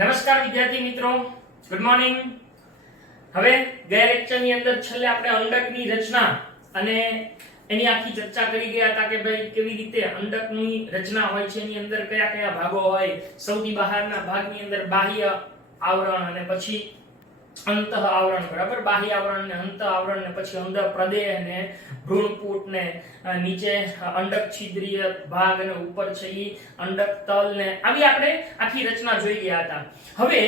નમસ્કાર વિદ્યાર્થી મિત્રો, ગુડ મોર્નિંગ। હવે ગયા લેક્ચરની અંદર છેલ્લે આપણે અંડકની રચના અને એની આખી ચર્ચા કરી ગયા હતા કે ભાઈ કેવી રીતે અંડકની રચના હોય છે, એની અંદર કયા કયા ભાગો હોય। સૌથી બહારના ભાગની અંદર બાહ્ય આવરણ અને પછી અંતઃ આવરણ, બરાબર। બાહ્ય આવરણ ને અંતઃ આવરણ ને પછી અંદર પ્રદેહ ને ભ્રૂણપૂટ ને નીચે અંડક છિદ્રીય ભાગ અને ઉપર છે ઈ અંડક તલ ને આવી આપણે આખી રચના જોઈ ગયા હતા। હવે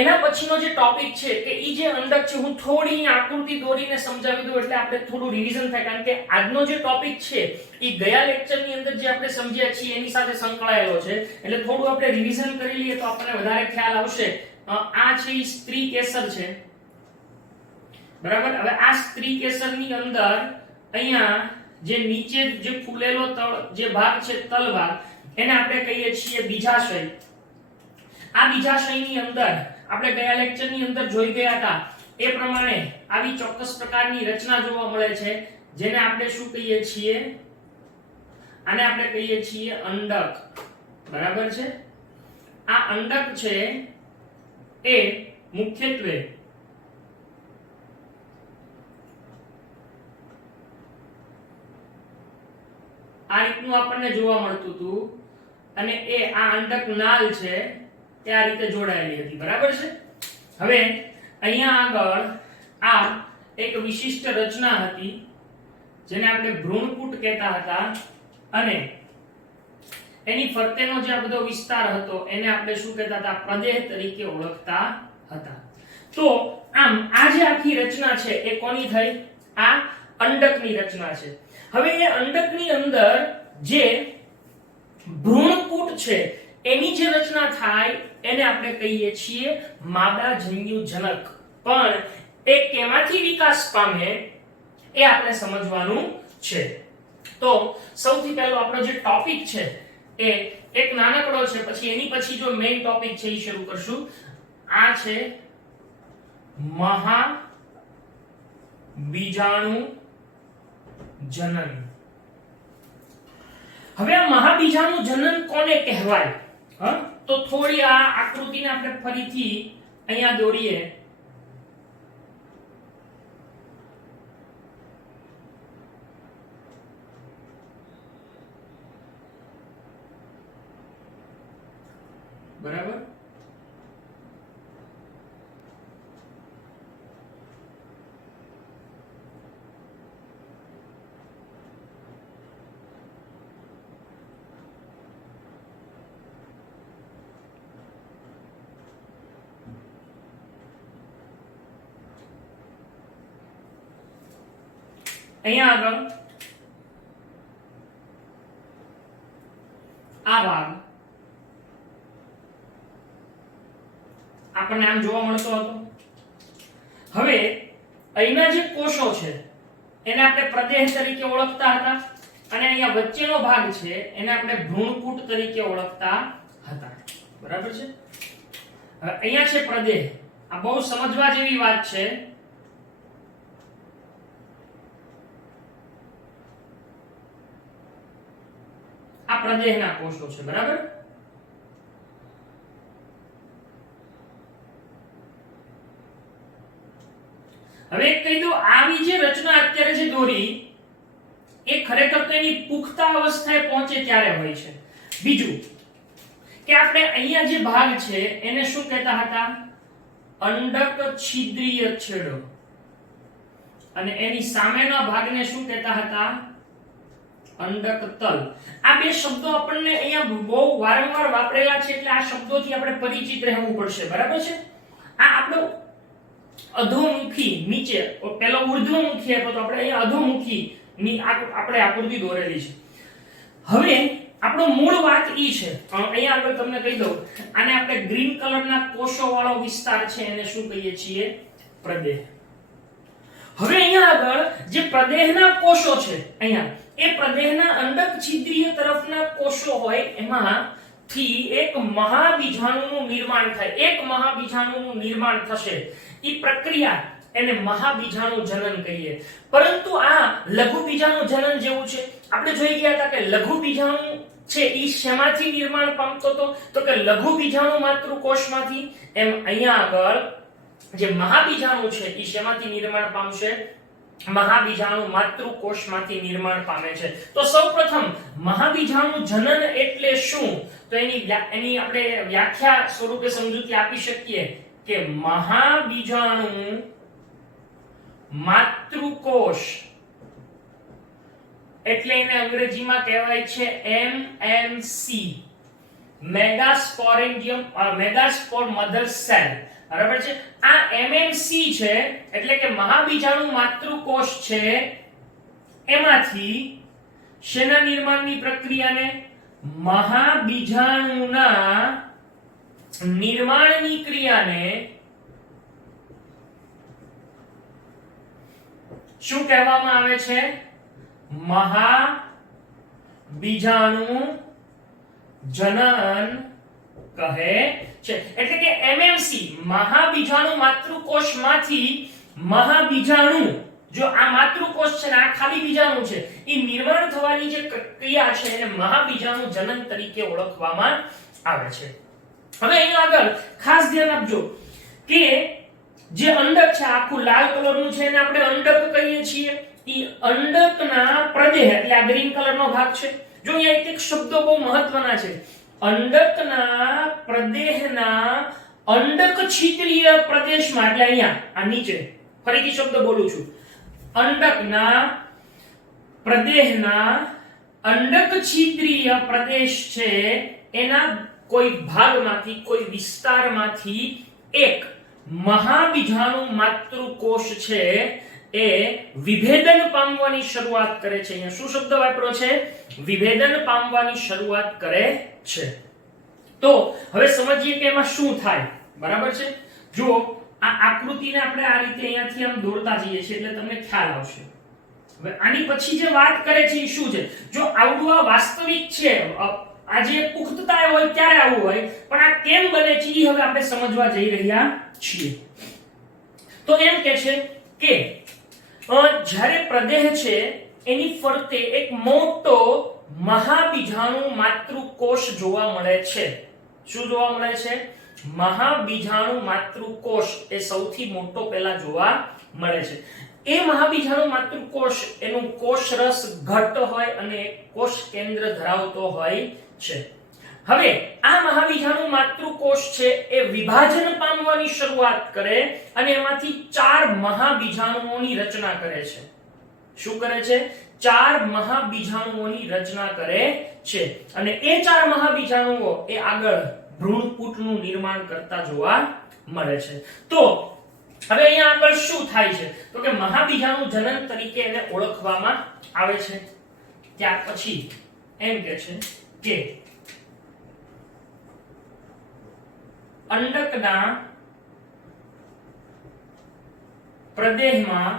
એના પછીનો જે ટોપિક છે કે ઈ જે અંડક છે, હું થોડી આકૃતિ દોરીને સમજાવી દઉં એટલે આપણે થોડું રિવિઝન થાય, કારણ કે આજનો જે ટોપિક છે ઈ ગયા લેક્ચરની અંદર જે આપણે સમજ્યા છીએ એની સાથે સંકળાયેલો છે, એટલે થોડું આપણે રિવિઝન કરી લઈએ તો આપણને વધારે ખ્યાલ આવશે। આ છે ઈ સ્ત્રી કેસર છે, બરાબર। હવે આ સ્ત્રી કેસરની અંદર અહીંયા જે નીચે જે ફૂલેલો તળ જે ભાગ છે, તલ ભાગ, એને આપણે કહીએ છીએ બીજાશય। આ બીજાશયની અંદર આપણે ગયા લેક્ચરની અંદર જોઈ ગયા હતા એ પ્રમાણે આવી ચોક્કસ પ્રકારની રચના જોવા મળે છે, જેને આપણે શું કહીએ છીએ? આને આપણે કહીએ છીએ અંડક, બરાબર છે। આ અંડક છે એ મુખ્યત્વે આ રીતનું આપણને જોવા મળતું હતું અને એ આ અંડક નાલ છે એ આ રીતે જોડાયેલી હતી, બરાબર છે। હવે અહીંયા આગળ આ એક વિશિષ્ટ રચના હતી જેને આપણે ભ્રૂણપૂટ કહેતા હતા અને એની ફરતેનો જે આ બધો વિસ્તાર હતો એને આપણે શું કહેતા હતા? પ્રદેહ તરીકે ઓળખતા હતા। તો આમ આ જે આખી રચના છે એ કોની થઈ? આ અંડકની રચના છે। હવે એ અંડકની અંદર જે ભ્રૂણપૂટ છે એની જે રચના થાય એને આપણે કહીએ છીએ માદાજન્યુજનક। પણ એ કેમાંથી વિકાસ પામે એ આપણે સમજવાનું છે। તો સૌથી પહેલો આપણો જે ટોપિક છે એ એક નાનકડો છે, પછી એની પછી જો મેઇન ટોપિક છે એ શરૂ કરશું। આ છે મહાબીજાણુ જનન। હવે આ મહાબીજાણુ જનન કોને કહેવાય? તો થોડી આ આકૃતિને આપણે ફરીથી અહીંયા દોરીએ। બરાબર, અહીંયા આગળ આ ભાગ આપણને આમ જોવા મળતો હતો। હવે અહીંના જે કોષો છે એને આપણે પ્રદેહ તરીકે ઓળખતા હતા અને અહીંયા વચ્ચેનો ભાગ છે એને આપણે ભ્રૂણપૂટ તરીકે ઓળખતા હતા, બરાબર છે। હવે અહીંયા છે પ્રદેહ। આ બહુ સમજવા જેવી વાત છે। આ પ્રદેહના કોષો છે, બરાબર। હવે એક કહી દઉં, આવી જે રચના અત્યારે જે દોરી એ ખરેખર તો એની પુખ્તા અવસ્થાએ પહોંચે ત્યારે હોય છે। બીજું કે આપણે અહીંયા જે ભાગ છે એને શું કહેતા હતા? અંડક છિદ્રીય છેડો, અને એની સામેના ભાગને શું કહેતા હતા? અંડક તલ। આ બે શબ્દો આપણને અહીંયા બહુ વારંવાર વાપરેલા છે એટલે આ શબ્દોથી આપણે પરિચિત રહેવું પડશે, બરાબર છે। આ આપણો અધોમુખી નીચે, પેલો ઉર્ધ્વમુખી હતો તો આપણે અહીંયા અધોમુખી ની આપણે આકૃતિ દોરેલી છે। હવે આપણો મૂળ વાત ઈ છે, અહીંયા આગળ તમને કહી દઉં, આને આપણે ગ્રીન કલરના કોષો વાળો વિસ્તાર છે એને શું કહીએ છીએ? પ્રદેહ। હવે અહીંયા આગળ જે પ્રદેહના કોષો છે અહીંયા એ પ્રદેહના અંડક છિદ્રીય તરફના કોષો હોય એમાંથી એક મહાબીજાણુનું નિર્માણ થાય। એક મહાબીજાણુનું નિર્માણ થશે, ઈ પ્રક્રિયા એને મહાબીજાણુ જનન કહીએ। પરંતુ આ લઘુ બીજાણુ જનન જેવું છે। આપણે જોઈ ગયા હતા કે લઘુ બીજાણુ છે ઈ શેમાંથી નિર્માણ પામતો હતો? તો કે લઘુ બીજાણુ માતૃકોષમાંથી. એમ અહીંયા આગળ જે મહાબીજાણુ છે ઈ શેમાંથી નિર્માણ પામશે? મહાબીજાણુ માતૃકોષમાંથી નિર્માણ પામે છે. તો સૌપ્રથમ મહાબીજાણુ જનન એટલે શું? તો એની આપણે વ્યાખ્યા સ્વરૂપે સમજૂતી આપી શકીએ કે મહાબીજાણુ માતૃકોષ એટલે એને અંગ્રેજીમાં કહેવાય છે MMC, મેગાસ્પોરેન્ડિયમ મેગાસ્પોર મધર સેલ. બરાબર છે? આ MMC છે એટલે કે મહાબીજાણુ માતૃકોષ છે, એમાંથી શેના નિર્માણની પ્રક્રિયાને? મહાબીજાણુના નિર્માણની ક્રિયાને શું કહેવામાં આવે છે? મહાબીજાણુ જનન કહે છે. એટલે કે MMC મહાબીજાણુ માતૃકોષમાંથી મહાબીજાણુ, જો આ માતૃકોષ છે ને આ ખાલી બીજાણુ છે, એ નિર્માણ થવાની જે ક્રિયા છે એને મહાબીજાણુ જનન તરીકે ઓળખવામાં આવે છે. હવે અહીંયા આગળ ખાસ ધ્યાન આપજો કે જે અંડક છે આખું લાલ કલરનું છે એને આપણે અંડક કહીએ છીએ. ઈ અંડકના પ્રદેહ એટલે આ ગ્રીન કલરનો ભાગ છે. જો અહીંયા એક શબ્દો બહુ મહત્વના છે. અંડકના પ્રદેહના અંડક છિદ્રીય પ્રદેશમાં, એટલે અહીંયા આ નીચે ફરીથી શબ્દ બોલું છું, અંડકના પ્રદેહના અંડક છિદ્રીય પ્રદેશ છે એના કોઈ ભાગમાંથી, કોઈ વિસ્તારમાંથી એક મહાબીજાણુ માતૃકોષ છે એ વિભેદન પામવાની શરૂઆત કરે છે. અહીંયા શું શબ્દ વાપર્યો છે? વિભેદન પામવાની શરૂઆત કરે છે. તો હવે સમજીએ કે એમાં શું થાય. બરાબર છે? જો આ આકૃતિને આપણે આ રીતે અહીંયાથી આમ દોરતા જઈએ છીએ એટલે તમને ખ્યાલ આવશે. હવે આની પછી જે વાત કરે છે એ શું છે? જો આવડું આ વાસ્તવિક છે, આ જે પુખ્તતા હોય ત્યારે આવું હોય, પણ આ કેમ બને છે એ હવે આપણે સમજવા જઈ રહ્યા છીએ. તો એમ કે છે કે જ્યારે પ્રદેહ છે એની ફરતે એક મોટો મહાબીજાણુ માતૃકોષ જોવા મળે છે. શું જોવા મળે છે? મહાબીજાણુ માતૃકોષ એ સૌથી મોટો પહેલા જોવા મળે છે. એ મહાબીજાણુ માતૃકોષ એનું કોષરસ ઘટ્ટ હોય અને કોષ કેન્દ્ર ધરાવતો હોય છે. હવે આ મહાબીજાણુ માતૃકોષ છે એ વિભાજન પામવાની શરૂઆત કરે અને એમાંથી 4 મહાબીજાણુઓની રચના કરે છે. શું કરે છે? 4 મહાબીજાણુઓની રચના કરે છે. અને એ 4 મહાબીજાણુઓ એ આગળ ભ્રૂણપૂટનું નિર્માણ કરતા જોવા મળે છે. તો હવે અહીંયા આગળ શું થાય છે? તો કે મહાબીજાણુ જનન તરીકે એને ઓળખવામાં આવે છે. ત્યાર પછી એમ કે છે કે અંડકના પ્રદેહમાં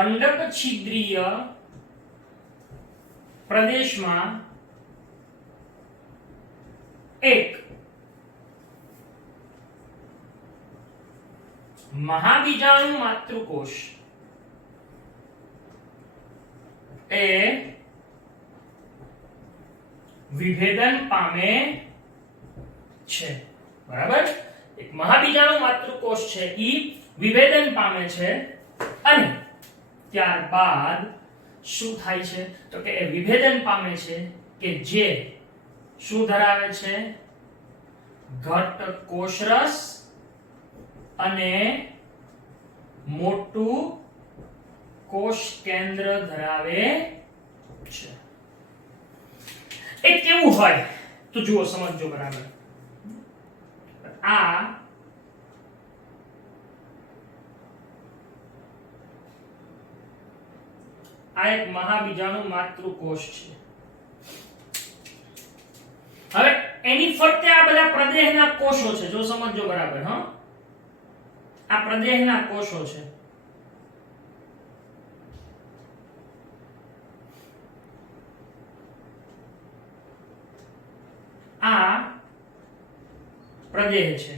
અંડક છિદ્રીય પ્રદેશમાં એક મહાબીજાણુ માતૃકોષ એ વિભેદન પામે છે. બરાબર? એક મહાબીજાણુ માતૃકોષ છે ઈ વિભેદન પામે છે અને ત્યારબાદ શું થાય છે? તો કે એ વિભેદન પામે છે કે જે શું ધરાવે છે? ઘટ્ટ કોષરસ અને મોટું કોષ કેન્દ્ર ધરાવે છે. એ કેવું હોય? તો જુઓ, સમજો બરાબર. આ એક મહાબીજાણુ માતૃકોષ છે. હવે એની ફરતે આ બધા પ્રદેહના કોષો છે. જો સમજો બરાબર. હા, આ પ્રદેહના કોષો છે. આ પ્રદેહ છે.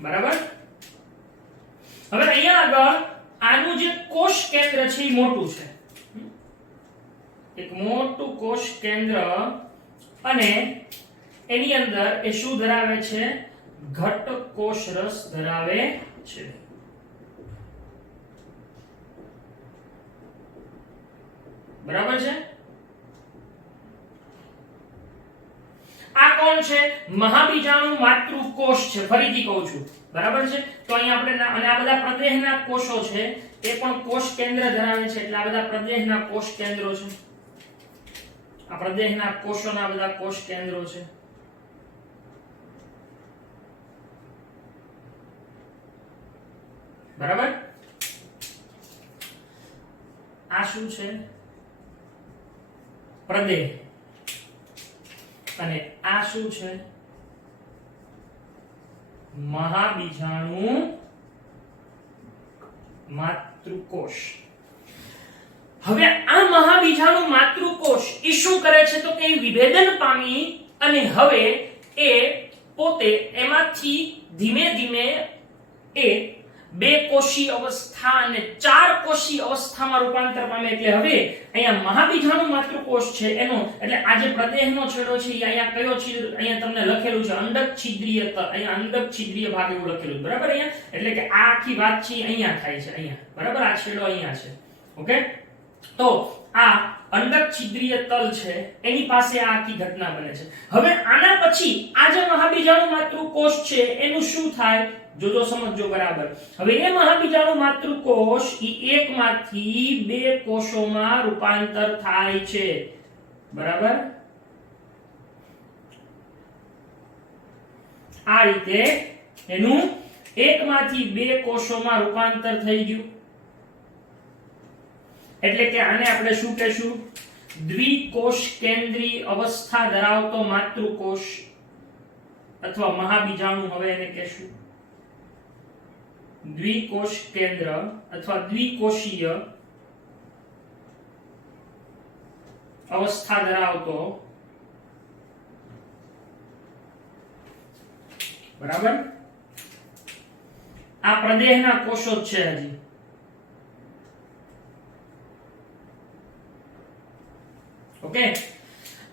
બરાબર? હવે અહીંયા આગળ આનું જે કોષ કેન્દ્ર છે એ મોટું છે. એક મોટું કોષ કેન્દ્ર અને એની અંદર એ શું ધરાવે છે? ઘટ કોષ રસ ધરાવે છે. બરાબર છે? આ કોણ છે? મહાબીજાણુ માતૃકોષ છે. ફરીથી કહું છું, બરાબર છે? તો અહીં આપણે અને આ બધા પ્રદેહના કોષો છે એ પણ કોષ કેન્દ્ર ધરાવે છે. એટલે આ બધા પ્રદેહના કોષ કેન્દ્રો છે. આ પ્રદેહના કોષોના બધા કોષ કેન્દ્રો છે. બરાબર? આ શું છે? પ્રદેહ. અને આ શું છે? મહાબીજાણુ માતૃકોષ. હવે આ મહાબીજાણુ માતૃકોષ એ શું કરે છે? તો કે વિભેદન પામી અને હવે એ પોતે એમાંથી ધીમે ધીમે એ બે કોષી અવસ્થા અને ચાર કોષી અવસ્થામાં રૂપાંતર પામે. એટલે હવે અહીંયા મહાબીજાણુ માતૃકોષ છે એનો એટલે આ જે પ્રદેહનો છેડો છે એ અહીંયા કયો છે? અહીંયા તમને લખેલું છે અંડક છિદ્રીય તલ. અહીંયા અંડક છિદ્રીય ભાગ એવું લખેલું છે. બરાબર? અહીંયા એટલે કે આ આખી વાત છે અહીંયા થાય છે. અહીંયા બરાબર? આ છેડો અહીંયા છે. ઓકે? તો આ અંડક છિદ્રીય તલ છે એની પાસે આ આખી ઘટના બને છે. હવે આના પછી આ જે મહાબીજાણુ માતૃકોષ છે એનું શું થાય? જોજો, સમજજો બરાબર. હવે એ મહાબીજાણુ માતૃકોષ ઈ એકમાંથી બે કોષોમાં રૂપાંતર થાય છે. બરાબર? આ રીતે એનું એકમાંથી બે કોષોમાં રૂપાંતર થઈ ગયું. એટલે કે આને આપણે શું કહેશું? દ્વિકોષ કેન્દ્રી અવસ્થા ધરાવતો માતૃકોષ અથવા મહાબીજાણુ. હવે એને કહેશું દ્વિકોષ કેન્દ્ર અથવા દ્વિકોષીય અવસ્થા ધરાવતો. બરાબર? આ પ્રદેહના કોષો જ છે હજી. ઓકે?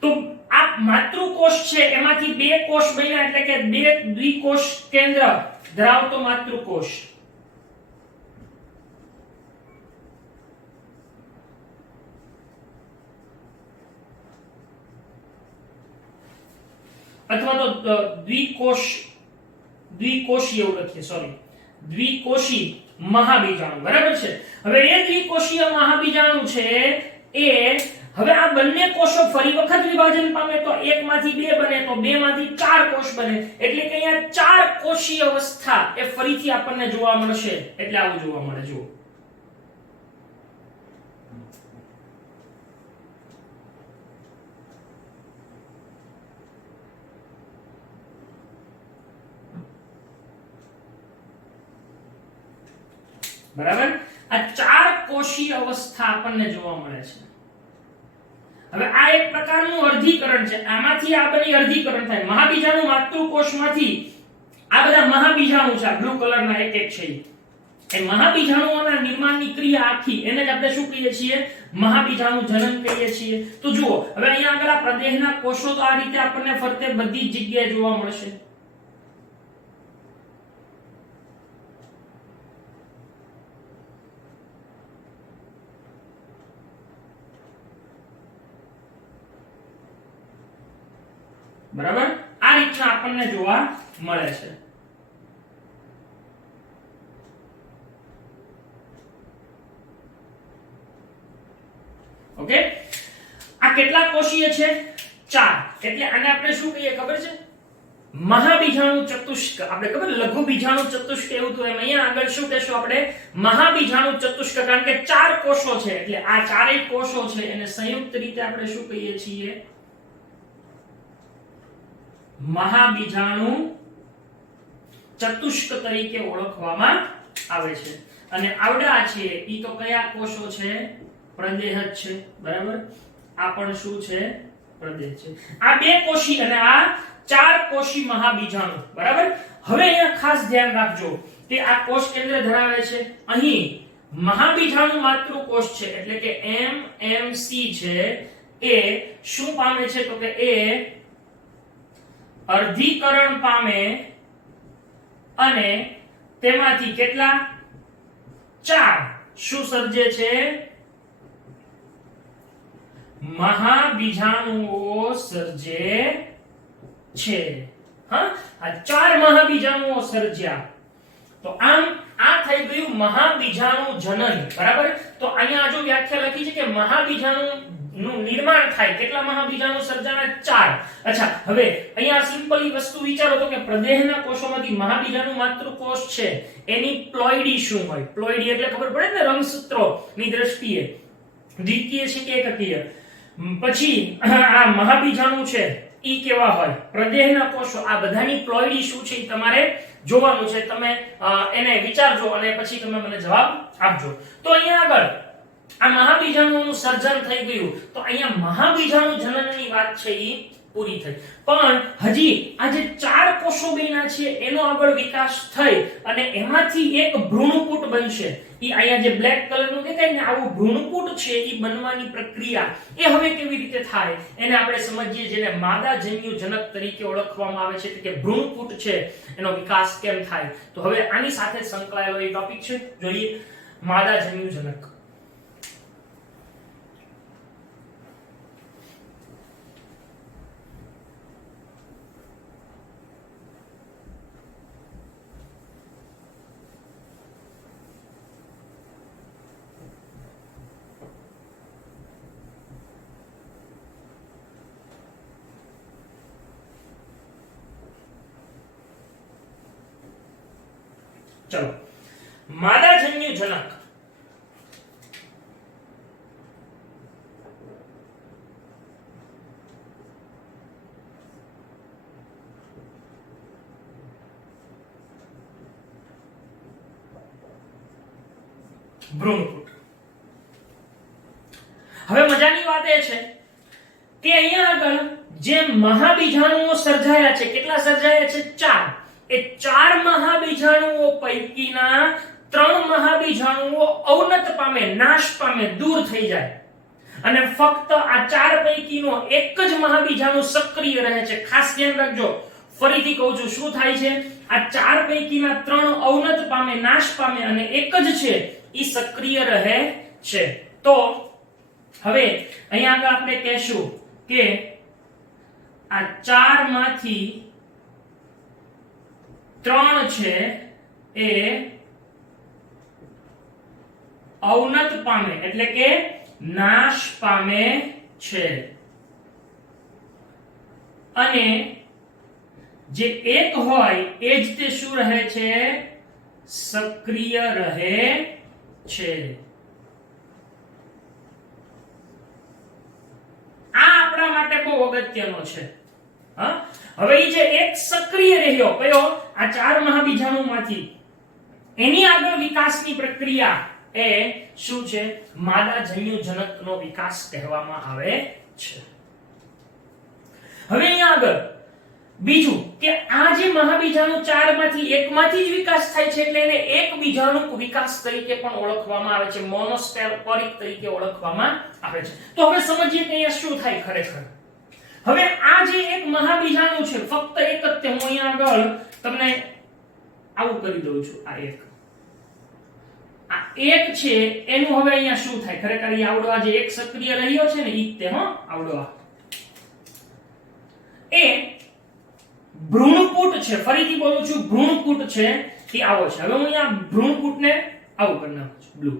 તો આ માતૃકોષ છે એમાંથી બે કોષ બન્યા એટલે કે બે દ્વિકોષ કેન્દ્ર ધરાવતો માતૃકોષ. અથવા તો દ્વિકોષીય એવું લખીએ, સોરી, દ્વિકોષી મહાબીજાણુ. બરાબર છે? હવે એ દ્વિકોષીય મહાબીજાણુ છે એ હવે આ બંને કોષો ફરી વખત વિભાજન પામે તો એકમાંથી બે બને તો બે માંથી ચાર કોષ બને. એટલે કે અહીંયા ચાર કોષીય અવસ્થા એ ફરીથી આપણને જોવા મળશે. એટલે આવું જોવા મળે. જુઓ, બરાબર? આ ચાર કોષીય અવસ્થા આપણને જોવા મળે છે. હવે આ એક પ્રકારનું અર્ધીકરણ છે. આમાંથી આ બની અર્ધીકરણ થાય. મહાબીજાણુ માતૃકોષમાંથી આ બધા મહાબીજાણુ છે, બ્લુ કલરના એક એક છે. એ મહાબીજાણુઓના નિર્માણની ક્રિયા આખી એને જ આપણે શું કહીએ છીએ? મહાબીજાણુ જનન કહીએ છીએ. તો જુઓ, હવે અહીંયા આગળ આ પ્રદેહના કોષો તો આ રીતે આપણને ફરતે બધી જ જગ્યાએ જોવા મળશે. બરાબર? આ રીતના આપણને જોવા મળે છે. ઓકે? આ કેટલા કોષીય છે? 4. એટલે આને આપણે શું કહીએ ખબર છે? મહાબીજાણુ ચતુષ્ક. આપણે ખબર લઘુ બીજાણુ ચતુષ્ક એવું તો એમ અહીંયા આગળ શું કહેશું આપણે? મહાબીજાણુ ચતુષ્ક. કારણ કે 4 કોષો છે એટલે આ ચારેય કોષો છે એને સંયુક્ત રીતે આપણે શું કહીએ છીએ? મહાબીજાણુ ચતુષ્ક તરીકે ઓળખવામાં આવે છે. અને આવડા છે ઈ તો કયા કોષો છે? પ્રદેહ જ છે. બરાબર? આ પણ શું છે? પ્રદેહ છે. આ બે કોષી અને આ 4 કોષી મહાબીજાણુ. બરાબર? હવે અહીંયા ખાસ ધ્યાન રાખજો કે આ કોષ કેન્દ્ર ધરાવે છે. અહીં મહાબીજાણુ માતૃકોષ છે એટલે કે MMC છે એ શું પામે છે તો કે એ અર્ધીકરણ પામે અને તેમાંથી કેટલા 4 શું સર્જે છે મહાબીજાણુઓ સર્જે છે હા આ 4 મહાબીજાણુઓ સર્જ્યા તો આમ આ થઈ ગયું મહાબીજાણુ જનન બરાબર તો અહીંયા જો વ્યાખ્યા લખી છે કે મહાબીજાણુ નું નિર્માણ થાય કેટલા મહાબીજાણુ સર્જાના 4 અચ્છા હવે અહીંયા સિમ્પલી વસ્તુ વિચારો તો કે પ્રદેહના કોષોમાંથી મહાબીજાણુ માતૃકોષ છે એની પ્લોઇડી શું હોય પ્લોઇડી એટલે ખબર પડે ને રંગસૂત્રો ની દ્રષ્ટિએ દ્વિકીય છે કે એકકીય પછી આ મહાબીજાણુ છે ઈ કેવા હોય પ્રદેહના કોષો આ બધાની પ્લોઇડી શું છે તમારે જોવાનું છે તમે એને વિચારજો અને પછી તમે મને જવાબ આપજો તો અહીંયા આગળ આ મહાબીજાણુઓનું સર્જન થઈ ગયું તો અહીંયા મહાબીજાણુ જનનની વાત છે ઈ પૂરી થઈ પણ હજી આ જે 4 કોષો બન્યા છે એનો આગળ વિકાસ થઈ અને એમાંથી એક ભ્રૂણપુટ બનશે ઈ અહીંયા જે બ્લેક કલરનું દેખાય ને આવું ભ્રૂણપુટ છે ઈ બનવાની પ્રક્રિયા એ હવે કેવી રીતે થાય એને આપણે સમજીએ જેને માદાજન્યુ જનક તરીકે ઓળખવામાં આવે છે કે ભ્રૂણપુટ છે એનો વિકાસ કેમ થાય તો હવે આની સાથે સંકળાયેલો એક ટોપિક છે જોઈએ માદાજન્યુ જનક चलो मादाजन्य जनक ભ્રૂણપુટ હવે મજાની વાત એ છે કે અહીંયા આગળ જે મહાબીજાણુઓ સર્જાયા છે કેટલા સર્જાયા છે 4 એ 4 મહાબીજાણુઓ પૈકીના 3 મહાબીજાણુઓ અવનત પામે નાશ પામે દૂર થઈ જાય અને ફક્ત આ 4 પૈકીનો એક જ મહાબીજાણુ સક્રિય રહે છે ખાસ ધ્યાન રાખજો ફરીથી કહું છું શું થાય છે આ 4 પૈકીના 3 અવનત પામે નાશ પામે અને એક જ છે ઈ સક્રિય રહે છે તો હવે અહીંયા આગળ આપણે કહેશું કે આ 4 માંથી 3 છે એ અવનત પામે એટલે કે નાશ પામે છે અને જે એક હોય એ જ તે શું રહે છે સક્રિય રહે છે આ આપણા માટે બહુ અગત્યનો છે હા હવે ઈ જે એક સક્રિય રહ્યો કયો આ 4 મહાબીજાણુમાંથી એની આગળ વિકાસની પ્રક્રિયા એ શું છે માદાજન્યુ જનકનો વિકાસ કહેવામાં આવે છે હવે અહીંયા આગળ બીજું કે આ જે મહાબીજાણુ 4 માંથી એકમાંથી જ વિકાસ થાય છે એટલે એને એક બીજાણુ વિકાસ તરીકે પણ ઓળખવામાં આવે છે મોનોસ્પોરિક તરીકે ઓળખવામાં આવે છે તો હવે સમજીએ કે અહીંયા શું થાય ખરેખર હવે આ જે એક મહાબીજાણુ છે ફક્ત એક જ તે હું અહીંયા આગળ તમને આવું કરી દઉં છું આ એક છે એનું હવે અહીંયા શું થાય ખરેખર ઈ આવડો આ જે એક સક્રિય રહ્યો છે ને ઈ તે હો આવડો એ ભ્રૂણપુટ છે ફરીથી બોલું છું ભ્રૂણપુટ છે એ આવો છે હવે હું અહીંયા ભ્રૂણપુટને આવું કરી નાખું છું બ્લુ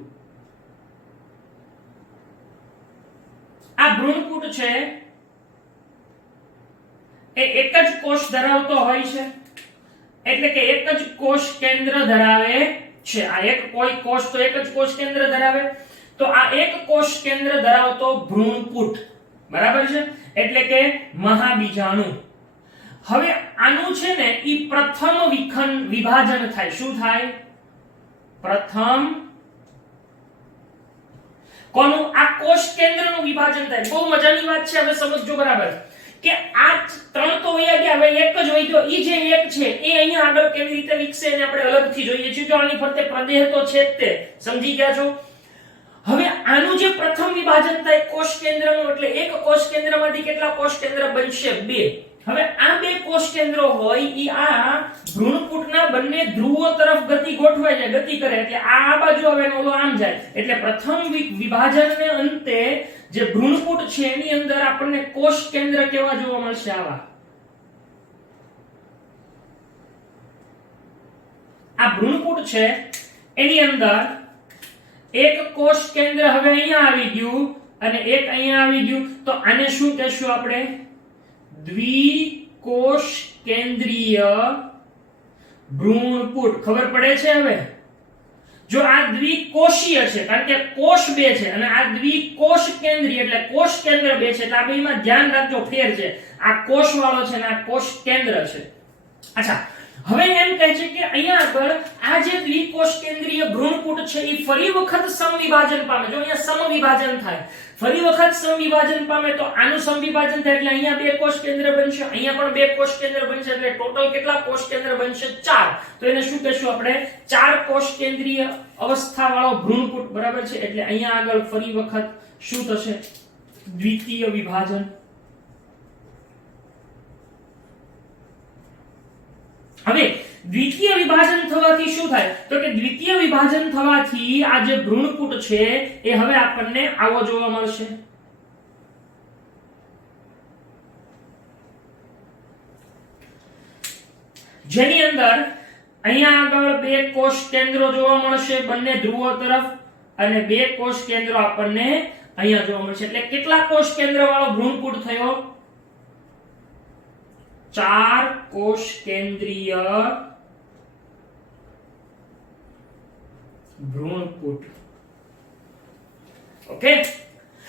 આ ભ્રૂણપુટ છે એ એક જ કોષ ધરાવતો હોય છે એટલે કે એક જ કોષ કેન્દ્ર ધરાવે છે આ એક કોઈ કોષ તો એક જ કોષ કેન્દ્ર ધરાવે તો આ એક કોષ કેન્દ્ર ધરાવતો ભ્રૂણપુટ બરાબર છે એટલે કે મહાબીજાણુ હવે આનું છે ને ઈ પ્રથમ વિભાજન થાય શું થાય પ્રથમ કોનું આ કોષ કેન્દ્રનું વિભાજન થાય બહુ મજાની વાત છે હવે સમજજો બરાબર કે આ 3 તો વયા ગયા હવે એક જ હોય તો ઈ જે એક છે એ અહીંયા આગળ કેવી રીતે વિકસે એને આપણે અલગથી જોઈએ છીએ જો આની ફરતે પ્રદેહ તો છે જ તે સમજી ગયા છો હવે આનું જે પ્રથમ વિભાજન થાય કોષ કેન્દ્રનું, એટલે એક કોષ કેન્દ્રમાંથી કેટલા કોષ કેન્દ્ર બનશે? 2. હવે આ 2 કોષ કેન્દ્રો હોય ઈ આ ભ્રૂણપૂટના બંને ધ્રુવો તરફ ગતિ ગોઠવાય છે, ગતિ કરે, એટલે આ બાજુ આવે ને ઓલો આમ જાય, એટલે પ્રથમ વિભાજનને અંતે જે ભ્રૂણપૂટ છે એની અંદર આપણને કોષ કેન્દ્ર કેવા જોવા મળશે? આવા. આ ભ્રૂણપૂટ છે એની અંદર એક કોષ કેન્દ્ર હવે અહીંયા આવી ગયું અને એક અહીંયા આવી ગયું, તો આને શું કહેશું આપણે? દ્વિકોષ કેન્દ્રીય ભ્રૂણપૂટ. ખબર પડે છે હવે? જો આ દ્વિકોષીય છે કારણ કે કોષ 2 છે અને આ દ્વિકોષ કેન્દ્રીય એટલે કોષ કેન્દ્ર 2 છે, એટલે આ બેમાં ધ્યાન રાખજો, ફેર છે. આ કોષ વાળો છે અને આ કોષ કેન્દ્ર છે. અચ્છા, હવે એમ કહે છે કે અહીંયા આગળ આ જે દ્વિકોષ કેન્દ્રીય ભ્રૂણપૂટ છે એ ફરી વખત સમવિભાજન પામે. જો અહીંયા સમવિભાજન થાય, ફરી વખત સમવિભાજન પામે તો આનું સમવિભાજન થાય એટલે અહીંયા 2 કોષ કેન્દ્ર બનશે, અહીંયા પણ 2 કોષ કેન્દ્ર બનશે, એટલે ટોટલ કેટલા કોષ કેન્દ્ર બનશે? 4. તો એને શું કહેશું આપણે? 4 કોષ કેન્દ્રીય અવસ્થા વાળો ભ્રૂણપૂટ. બરાબર છે? એટલે અહીંયા આગળ ફરી વખત શું થશે? દ્વિતીય વિભાજન. હવે દ્વિતીય વિભાજન થવાથી શું થાય? તો કે દ્વિતીય વિભાજન થવાથી આ જે ભ્રૂણપૂટ છે એ હવે આપણને આવો જોવા મળશે. જેની અંદર અહીંયા આગળ 2 કોષ કેન્દ્રો જોવા મળશે બંને ધ્રુવો તરફ અને 2 કોષ કેન્દ્રો આપણને અહીંયા જોવા મળશે. એટલે કેટલા કોષ કેન્દ્ર વાળો ભ્રૂણપૂટ થયો? 4 કોષ કેન્દ્રીય ભ્રૂણપૂટ. ઓકે,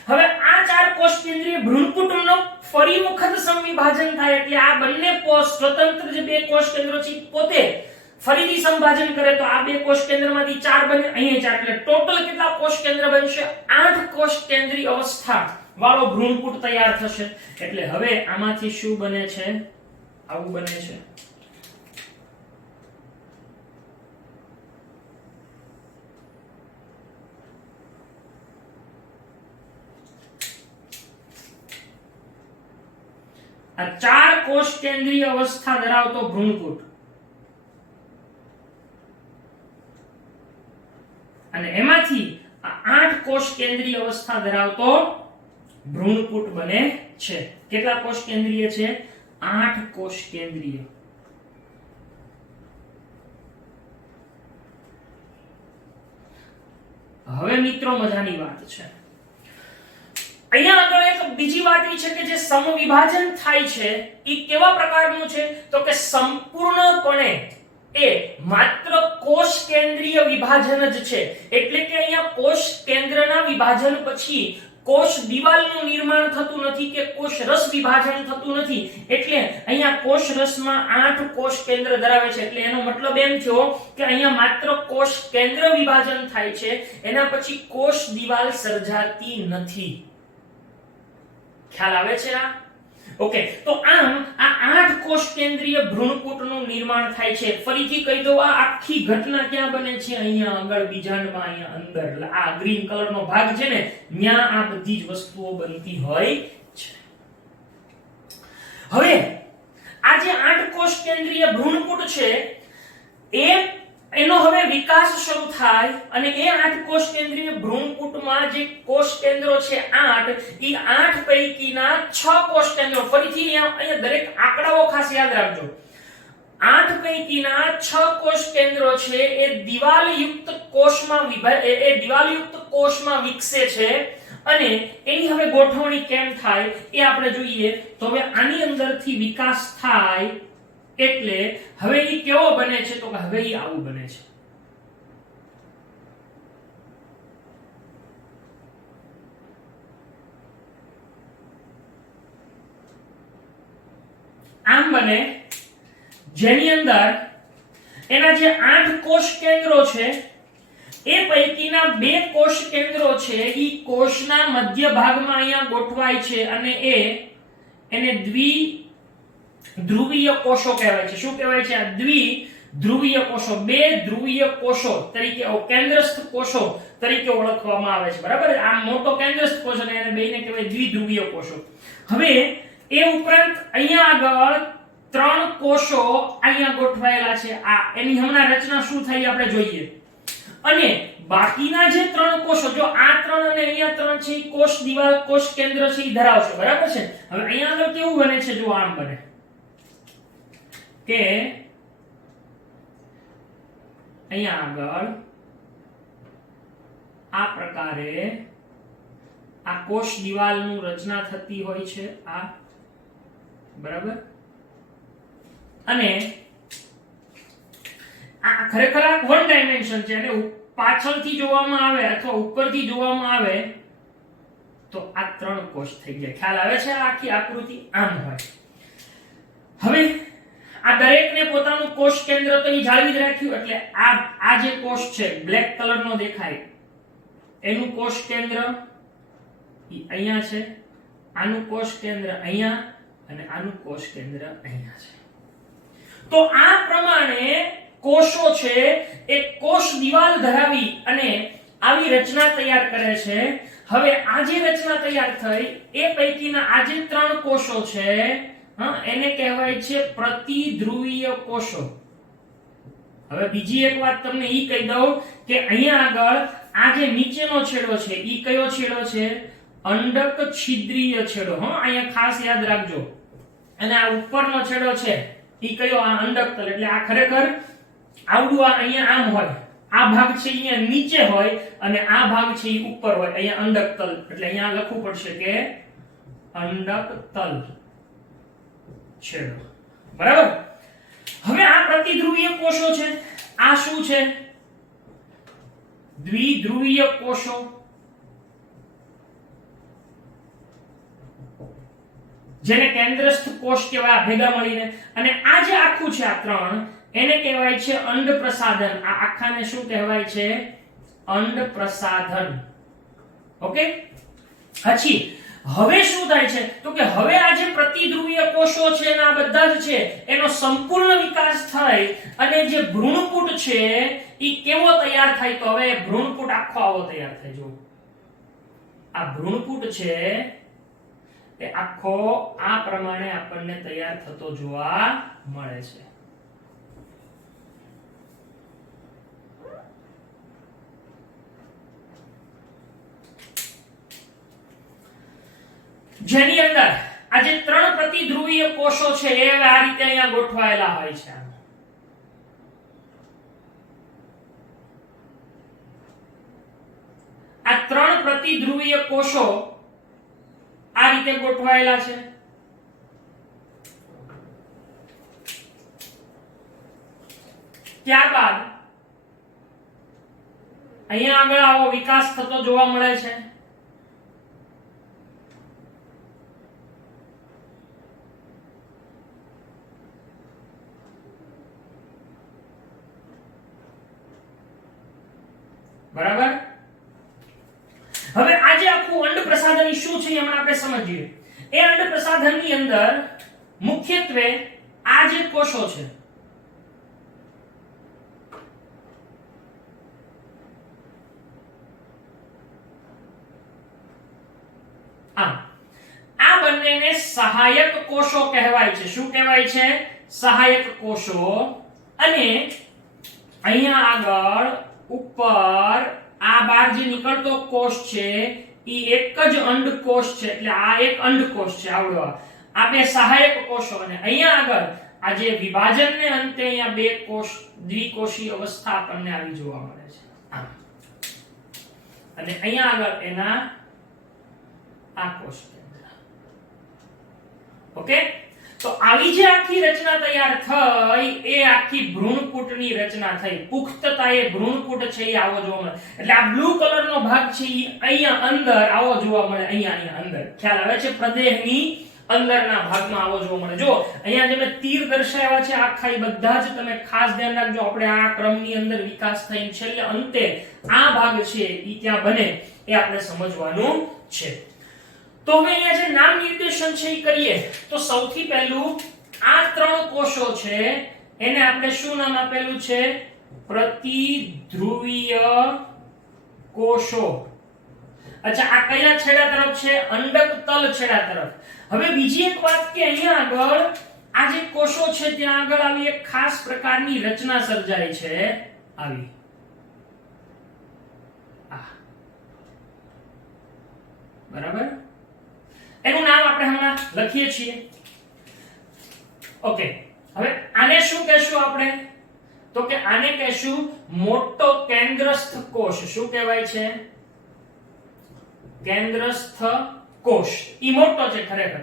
હવે આ 4 કોષ કેન્દ્રીય ભ્રૂણપૂટનો ફરી વખત સમવિભાજન થાય એટલે આ બંને કોષ સ્વતંત્ર જે 2 કોષ કેન્દ્રો છે પોતે ફરીથી સમવિભાજન કરે તો આ 2 કોષ કેન્દ્રમાંથી 4 બને, અહીંયા 4, એટલે ટોટલ કેટલા કોષ કેન્દ્ર બનશે? 8 કોષ કેન્દ્રીય અવસ્થા વાળો ભ્રૂણપૂટ તૈયાર થશે. એટલે હવે આમાંથી શું બને છે? આવું બને છે. આ 4 કોષ કેન્દ્રીય અવસ્થા ધરાવતો ભ્રૂણપૂટ અને એમાંથી આ 8 કોષ કેન્દ્રીય અવસ્થા ધરાવતો ભ્રૂણપૂટ બને છે. કેટલા કોષ કેન્દ્રીય છે? 8 કોષ કેન્દ્રીય. હવે મિત્રો મજાની વાત છે, અહીંયા આગળ એક બીજી વાત એ છે કે જે સમવિભાજન થાય છે એ કેવા પ્રકારનું છે? તો કે સંપૂર્ણપણે એ માત્ર કોષ કેન્દ્રીય વિભાજન જ છે. એટલે કે અહીંયા કોષ કેન્દ્રના વિભાજન પછી કોષ દિવાલનું નિર્માણ થતું નથી કે કોષ રસ વિભાજન થતું નથી. એટલે અહીંયા કોષ રસમાં 8 કોષ કેન્દ્ર ધરાવે છે. એટલે એનો મતલબ એમ થયો કે અહીંયા માત્ર કોષ કેન્દ્ર વિભાજન થાય છે, એના પછી કોષ દિવાલ સર્જાતી નથી. ખ્યાલ આવે છે આ? ઓકે, તો આમ આ 8 કોષ કેન્દ્રીય ભ્રૂણપૂટનું નિર્માણ થાય છે. ફરીથી કહી દઉં, આ આખી ઘટના ક્યાં બને છે? અહીંયા આગળ બીજાંડમાં, અહીંયા અંદર. એટલે આ ગ્રીન કલરનો ભાગ છે ને, ત્યાં આ બધી જ વસ્તુઓ બનતી હોય છે. હવે આ જે 8 કોષ કેન્દ્રીય ભ્રૂણપૂટ છે એનો હવે વિકાસ શરૂ થાય અને એ 8 કોષ કેન્દ્રીય ભ્રૂણપૂટમાં જે કોષ કેન્દ્રો છે 8, ઈ 8 પૈકીના 6 કોષ કેન્દ્રો, ફરીથી અહીંયા દરેક આંકડાઓ ખાસ યાદ રાખજો, 8 પૈકીના 6 કોષ કેન્દ્રો છે એ દિવાલયુક્ત કોષમાં વિકસે છે. અને એની હવે ગોઠવણી કેમ થાય એ આપણે જોઈએ. તો હવે આની અંદરથી વિકાસ થાય એટલે હવે ઈ કેવો બને છે? તો હવે ઈ આવું બને છે. આમ બને, જેની અંદર એના જે 8 કોષ કેન્દ્રો છે એ પૈકીના 2 કોષ કેન્દ્રો છે ઈ કોષના મધ્ય ભાગમાં અહીંયા ગોઠવાય છે અને એને દ્વિધ્રુવીય કોષો કહેવાય છે. શું કહેવાય છે? આ દ્વિધ્રુવીય કોષો. 2 ધ્રુવીય કોષો તરીકે કેન્દ્રસ્થ કોષો તરીકે ઓળખવામાં આવે છે, બરાબર. આ મોટો કેન્દ્રસ્થ કોષ અને એને બેને કહેવાય દ્વિધ્રુવીય કોષો. હવે એ ઉપરાંત અહીંયા આગળ 3 કોષો અહીંયા ગોઠવાયેલા છે. આ એની હમણાં રચના શું થઈ આપણે જોઈએ. અને બાકીના જે 3 કોષો, જો આ 3 અને અહીંયા 3 છે, એ કોષ દિવાલ કોષ કેન્દ્ર છે એ ધરાવશે, બરાબર છે. હવે અહીંયા આગળ કેવું બને છે, જો આમ બને કે અહીંયા આગળ આ પ્રકારે આ કોષ દિવાલનું રચના થતી હોય છે, આ બરાબર. અને આ ખરેખર આ વન ડાયમેન્શન છે, અને પાછળથી જોવામાં આવે અથવા ઉપરથી જોવામાં આવે તો આ 3 કોષ થઈ ગયા. ખ્યાલ આવે છે? આ આખી આકૃતિ આમ હોય. હવે આ દરેકને પોતાનું કોષ કેન્દ્ર તો એ જાળવી જ રાખ્યું, એટલે આ જે કોષ છે બ્લેક કલરનો દેખાય એનું કોષ કેન્દ્ર અહીંયા છે, આનું કોષ કેન્દ્ર અહીંયા, અને આનું કોષ કેન્દ્ર અહીંયા છે. તો આ પ્રમાણે કોષો છે એ કોષ દિવાલ ધરાવી અને આવી રચના તૈયાર કરે છે. હવે આ જે રચના તૈયાર થઈ એ પૈકીના આ જે 3 કોષો છે એને કહેવાય છે પ્રતિધ્રુવીય કોષો. હવે બીજી એક વાત તમને ઈ કહી દઉં કે અહીંયા આગળ આ જે નીચેનો છેડો છે ઈ કયો છેડો છે? અંડક છિદ્રીય છેડો. અહીંયા ખાસ યાદ રાખજો. અને આ ઉપરનો છેડો છે ઈ કયો? આ અંડકતલ. એટલે આ ખરેખર આવડું આ અહીંયા આમ હોય, આ ભાગ છે અહીંયા નીચે હોય અને આ ભાગ છે ઈ ઉપર હોય. અહીંયા અંડકતલ, એટલે અહીંયા લખવું પડશે કે અંડકતલ છેડો, બરાબર. હવે આ પ્રતિધ્રુવીય કોષો છે, આ શું છે? દ્વિધ્રુવીય કોષો. જેને કેન્દ્રસ્થ કોષ કહેવાય ભેગા મળીને. અને આ જે આખું છે આ 3 એને કહેવાય છે અંડ પ્રસાધન. આ આખાને શું કહેવાય છે? અંડ પ્રસાધન. ઓકે. પછી હવે શું થાય છે તો કે હવે આ જે પ્રતિધ્રુવીય કોષો છે ને આ બધા જ છે એનો સંપૂર્ણ વિકાસ થાય અને જે ભ્રૂણપુટ છે ઈ કેવો તૈયાર થાય? તો હવે ભ્રૂણપુટ આખો આવો તૈયાર થાય. જો આ ભ્રૂણપુટ છે એ આખો આ પ્રમાણે આપણને તૈયાર થતો જોવા મળે છે. જેની અંદર આ જે 3 પ્રતિધ્રુવીય કોષો છે એ આ રીતે અહીંયા ગોઠવાયેલા હોય છે. આ 3 પ્રતિધ્રુવીય કોષો આ રીતે ગોઠવાયેલા છે. ત્યારબાદ અહીંયા આગળ આવો વિકાસ થતો જોવા મળે છે. બરાબર. હવે આ જે આખું અંડ પ્રસાધન શું છે એમાં આપણે સમજીએ. એ અંડ પ્રસાધનની અંદર મુખ્યત્વે આ જે કોષો છે આ બંનેને સહાયક કોષો કહેવાય છે. શું કહેવાય છે? સહાયક કોષો. અને અહીંયા આગળ ઉપર આ બહાર જે નીકળતો કોષ છે ઈ એક જ અંડકોષ છે, એટલે આ એક અંડકોષ છે આવડો. આ બે સહાયક કોષો. અને અહીંયા આગળ આ જે વિભાજનને અંતે અહીંયા બે કોષ દ્વિકોષી અવસ્થા આપણને આવી જોવા મળે છે. અને અહીંયા આગળ એના આ કોષ કેન્દ્ર. ઓકે. તો આવી જે આખી રચના તૈયાર થઈ એ આખી ભ્રૂણપુટની રચના થઈ. પુખ્તતાએ ભ્રૂણપુટ છે એ આવો જોવા મળે. એટલે આ બ્લુ કલરનો ભાગ છે એ અહીંયા અંદર આવો જોવા મળે. અહીંયા અંદર ખ્યાલ આવે છે? પ્રદેહની અંદરના ભાગમાં આવો જોવા મળે. જો અહીંયા જે મેં તીર દર્શાવ્યા છે આખા એ બધા જ તમે ખાસ ધ્યાન રાખજો. આપણે આ ક્રમની અંદર વિકાસ થઈને છેલ્લે અંતે આ ભાગ છે એ ત્યાં બને એ આપણે સમજવાનું છે. તો હવે અહીંયા જે નામ નિર્દેશન છે એ કરીએ તો સૌથી પહેલું આ 3 કોષો છે એને આપણે શું નામ આપેલું છે? પ્રતિધ્રુવીય કોષો. અચ્છા, આ કયા છેડા તરફ છે? અંડક તલ છેડા તરફ. હવે બીજી એક વાત કે અહીંયા આગળ આ જે કોષો છે ત્યાં આગળ આવી એક ખાસ પ્રકારની રચના સર્જાય છે. આવી બરાબર, એનું નામ આપણે હમણાં લખીએ છીએ. ઓકે, હવે આને શું કહેશું આપણે? તો કે આને કહેશું મોટો કેન્દ્રસ્થ કોષ. શું કહેવાય છે? કેન્દ્રસ્થ કોષ. ઈ મોટો છે ખરેખર.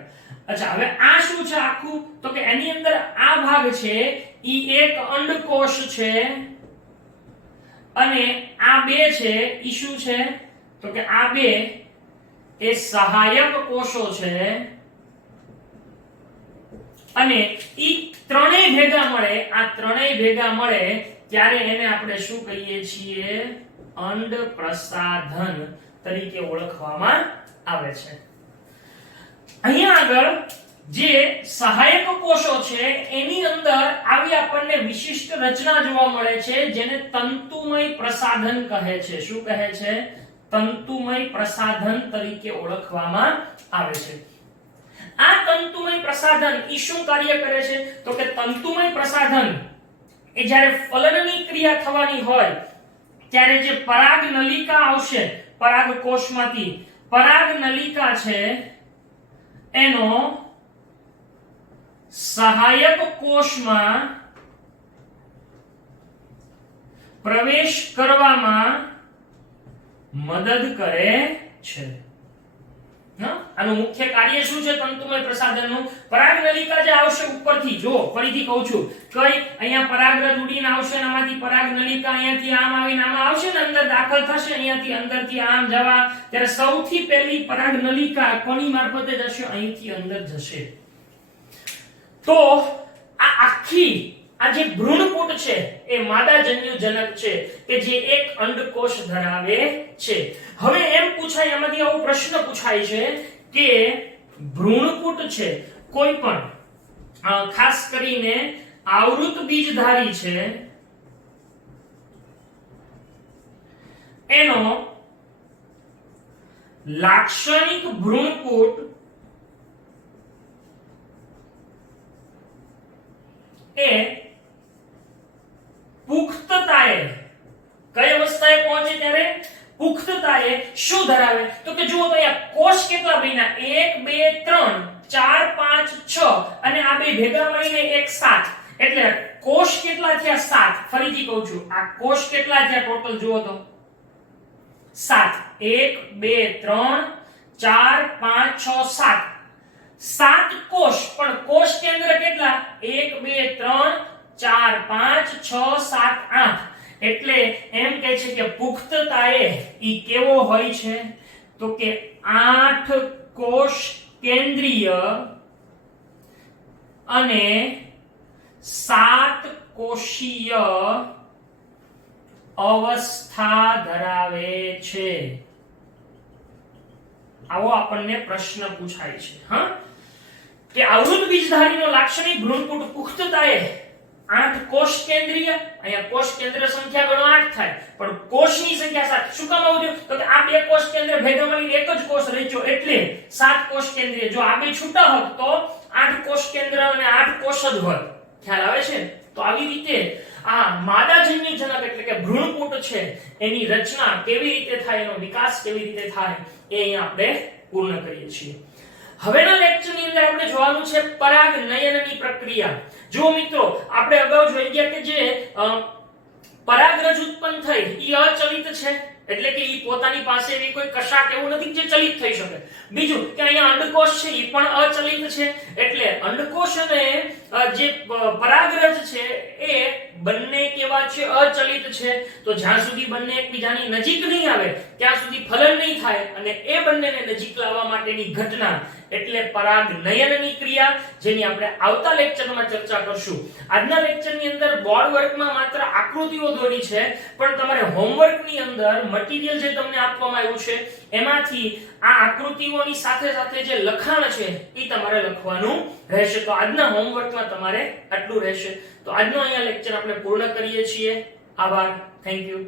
અચ્છા, હવે આ શું છે આખું? તો કે એની અંદર આ ભાગ છે ઈ એક અંડકોષ છે અને આ બે છે ઈ શું છે? તો કે આ બે એ સહાયક કોષો છે અને ઈ ત્રણેય ભેગા મળે. આ ત્રણેય ભેગા મળે ત્યારે એને આપણે શું કહીએ છીએ? અંડ પ્રસાધન તરીકે ઓળખવામાં આવે છે. અહીંયા આગળ જે સહાયક કોષો છે એની અંદર આવી આપણને વિશિષ્ટ રચના જોવા મળે છે જેને તંતુમય પ્રસાધન કહે છે. શું કહે છે? તંતુમય પ્રસાધન તરીકે ઓળખવામાં આવે છે. આ તંતુમય પ્રસાધન ઈ શું કાર્ય કરે છે? તો કે તંતુમય પ્રસાધન એ જ્યારે ફલનની ક્રિયા થવાની હોય ત્યારે જે પરાગ નલિકા આવશે પરાગ કોષમાંથી, પરાગ નલિકા છે એનો સહાયક કોષમાં પ્રવેશ કરવામાં મદદ કરે છે. આનું મુખ્ય કાર્ય શું છે તંતુમય પ્રસાધનનું? પરાગ નલિકા જે આવશે ઉપરથી, જો ફરીથી કહું છું, કઈ અહીંયા પરાગરજ ઉડીને આવશે અને આમાંથી પરાગ નલિકા અહીંયાથી આમ આવીને આમાં આવશે ને અંદર દાખલ થશે, અહીંયાથી અંદરથી આમ જવા, ત્યારે સૌથી પહેલી પરાગ નલિકા કોની મારફતે જશે? અહીંથી અંદર જશે. તો આ આખી આ જે ભ્રૂણપૂટ છે એ માદાજન્યુજનક છે કે જે એક અંડકોષ ધરાવે છે. હવે એમ પૂછાય, આમાંથી આવો પ્રશ્ન પૂછાય છે કે ભ્રૂણપૂટ છે કોઈ પણ ખાસ કરીને આવૃત બીજધારી છે એનો લાક્ષણિક ભ્રૂણપૂટ એ પુખ્તતાએ કઈ અવસ્થાએ પહોંચે ત્યારે? પુખ્તતાએ શું ધરાવે? તો કે જુઓ તો અહીંયા કોષ કેટલા બન્યા? 1 2 3 4 5 6 અને આ બે ભેગા મળીને 1 7. એટલે કોષ કેટલા થયા? 7. ફરીથી કહું છું, આ કોષ કેટલા થયા ટોટલ? જુઓ તો 7. 1 2 3 4 5 6 7. 7 કોષ, પણ કોષ કેન્દ્ર કેટલા? 1 2 3 4 5 6 7 8. એટલે એમ કહે છે કે પુખ્તતાએ ઈ કેવો હોય છે? તો કે 8 કોષ કેન્દ્રીય અને 7 કોષીય અવસ્થા ધરાવે છે. આવો આપણને પ્રશ્ન પૂછાય છે. હા, કે આવૃત બીજધારીનો લાક્ષણિક ભ્રૂણપૂટ પુખ્તતાએ 8 કોષ કેન્દ્રીય, અહીંયા કોષ કેન્દ્ર સંખ્યા ગણો 8 થાય પણ કોષની સંખ્યા 7. શું કામ આવું થયું? તો કે આ બે કોષ કેન્દ્ર ભેગા મળીને એક જ કોષ રચ્યો એટલે 7 કોષ કેન્દ્રીય. જો આ બે છૂટા હોત તો 8 કોષ કેન્દ્ર અને 8 કોષ જ હોત. ખ્યાલ આવે છે? તો આવી રીતે આ માદાજન્યુજનક એટલે કે ભ્રૂણપૂટ છે એની રચના કેવી રીતે થાય, એનો વિકાસ કેવી રીતે થાય એ અહીંયા આપણે પૂર્ણ કરીએ છીએ. હવેના લેક્ચરની અંદર આપણે જોવાનું છે પરાગનયનની પ્રક્રિયા. જો મિત્રો આપણે અગાઉ જોઈ ગયા કે જે પરાગરજ ઉત્પન્ન થઈ ઈ અચલિત છે, એટલે કે ઈ પોતાની પાસે એવી કોઈ કશાક એવું નથી જે ચલિત થઈ શકે. બીજું કે અહીંયા અંડકોષ છે ઈ પણ અચલિત છે, એટલે અંડકોષ અને જે પરાગરજ છે એ બંને કેવા છે? અચલિત છે. તો જ્યાં સુધી બંને એકબીજાની નજીક નહીં આવે ત્યાં સુધી ફલન નહીં થાય અને એ બંનેને નજીક લાવવા માટેની ઘટના એટલે પરાગનયનની ક્રિયા, જેની આપણે આવતા લેક્ચરમાં ચર્ચા કરશું. આજના લેક્ચરની અંદર બોર્ડ વર્કમાં માત્ર આકૃતિઓ દોરી છે, પણ તમારે હોમવર્કની અંદર મટીરીયલ જે તમને આપવામાં આવ્યું છે એમાંથી આ આકૃતિઓની સાથે સાથે જે લખાણ છે એ તમારે લખવાનું રહેશે. તો આજના હોમવર્કમાં તમારે આટલું રહેશે. તો આજનો અહીંયા લેક્ચર આપણે પૂર્ણ કરીએ છીએ. આભાર. Thank you.